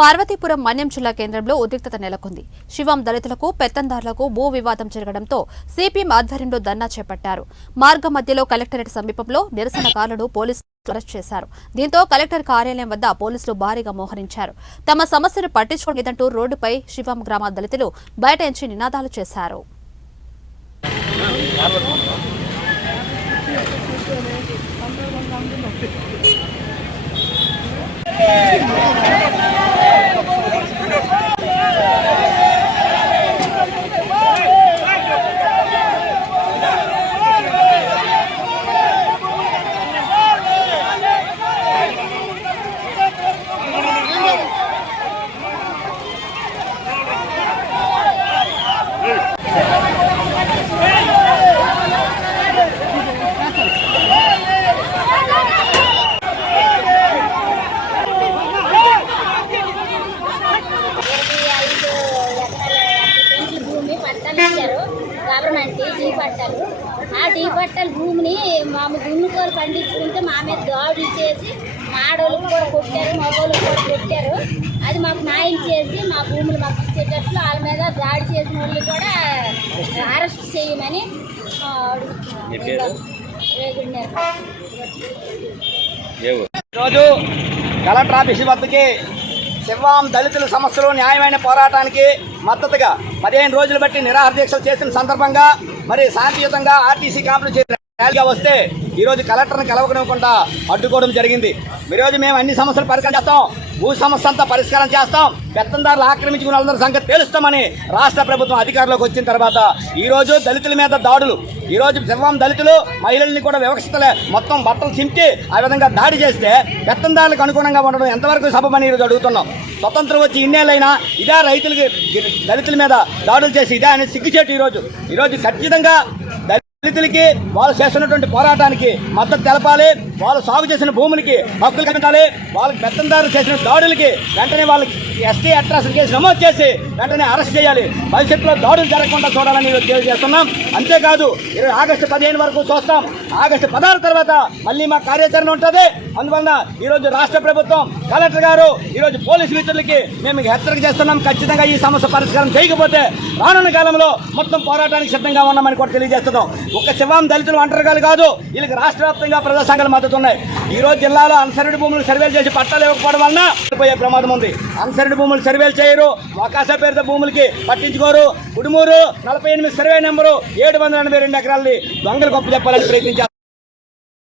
పార్వతీపురం మన్యం జిల్లా కేంద్రంలో ఉద్రిక్తత నెలకొంది. శివం దళితులకు పెత్తందారులకు భూ వివాదం జరగడంతో సిపిఎం ఆధ్వర్యంలో ధర్నా చేపట్టారు. మార్గం మధ్యలో కలెక్టరేట్ సమీపంలో నిరసనకారులను పోలీసులు అరెస్ట్ చేశారు. దీంతో కలెక్టర్ కార్యాలయం వద్ద పోలీసులు భారీగా మోహరించారు. తమ సమస్యను పట్టించుకోలేదంటూ రోడ్డుపై శివం గ్రామ దళితులు బైఠాయించి నినాదాలు చేశారు. గవర్నమెంట్ డీ పట్టాలు ఆ డీ పట్టాల భూమిని మాము దున్నుకోలు పండించుకుంటే మా మీద దాడులు చేసి మాడోళ్ళకి కూడా కొట్టారు, మగోళ్ళకి కూడా కొట్టారు. అది మాకు న్యాయం చేసి మా భూములు మాకు ఇచ్చేటట్లు వాళ్ళ మీద దాడి చేసిన వాళ్ళు కూడా అరెస్ట్ చేయమని ఈరోజు కలెక్టర్ ఆఫీస్ వద్దకి శివం దళితుల సమస్యలు న్యాయమైన పోరాటానికి మద్దతుగా 15 రోజులు బట్టి నిరాహార దీక్షలు చేసిన సందర్భంగా మరి శాంతియుతంగా ఆర్టీసీ క్యాంపులు చేసిన ర్యాలీగా వస్తే ఈరోజు కలెక్టర్ని కలవకుండా అడ్డుకోవడం జరిగింది. ఈరోజు మేము అన్ని సమస్యలు పరిష్కారం చేస్తాం, భూ సమస్య అంతా పరిష్కారం చేస్తాం, పెత్తందారులు ఆక్రమించుకున్న వాళ్ళందరి సంగతి తెలుస్తామని రాష్ట్ర ప్రభుత్వం అధికారంలోకి వచ్చిన తర్వాత ఈరోజు దళితుల మీద దాడులు, ఈరోజు శివం దళితులు మహిళల్ని కూడా వ్యవస్థలే మొత్తం బట్టలు చింపి ఆ విధంగా దాడి చేస్తే పెత్తందారులకు అనుగుణంగా ఉండడం ఎంతవరకు సబబని ఈరోజు అడుగుతున్నాం. స్వతంత్రం వచ్చి ఇన్నేళ్ళైనా ఇదే రైతులకి దళితుల మీద దాడులు చేసి ఇదే అని సిగ్గుచేటు. ఈరోజు ఖచ్చితంగా దళితులకి వాళ్ళు చేస్తున్నటువంటి పోరాటానికి మద్దతు తెలపాలి. వాళ్ళు సాగు చేసిన భూములకి హక్కులు కట్టాలి. వాళ్ళకి పెత్తందారులు చేసిన దాడులకి వెంటనే వాళ్ళకి ఎస్టీ అట్రాసిటీ కేసు నమోదు చేసి వెంటనే అరెస్ట్ చేయాలి. భవిష్యత్తులో దాడులు జరగకుండా చూడాలని తెలియజేస్తున్నాం. అంతేకాదు ఆగస్టు 15 వరకు చూస్తాం. ఆగస్టు 16 తర్వాత మళ్ళీ మా కార్యాచరణ ఉంటుంది. అందువలన ఈరోజు రాష్ట్ర ప్రభుత్వం కలెక్టర్ గారు ఈరోజు పోలీసు మిత్రులకి మేము హెచ్చరిక చేస్తున్నాం. ఖచ్చితంగా ఈ సమస్య పరిష్కారం చేయకపోతే రానున్న కాలంలో మొత్తం పోరాటానికి సిద్ధంగా ఉన్నామని కూడా తెలియజేస్తున్నాం. ఒక శివం దళితులు ఒంటరిగాలు కాదు, వీళ్ళకి రాష్ట్ర వ్యాప్తంగా ప్రజా సంఘాల మద్దతు ఉన్నాయి. ఈ రోజు జిల్లాలో అన్సర్డ్ భూములు సర్వేలు చేసి పట్టాలు ఇవ్వకపోవడం వలన పోయే ప్రమాదం ఉంది. అన్సర్డ్ భూములు సర్వేలు చేయరు, అవకాశ పేరుతో భూములకి పట్టించుకోరు. కుడుమూరు 48 సర్వే నెంబరు 782 ఎకరాలని దొంగలు గొప్ప చెప్పాలని ప్రయత్నించారు.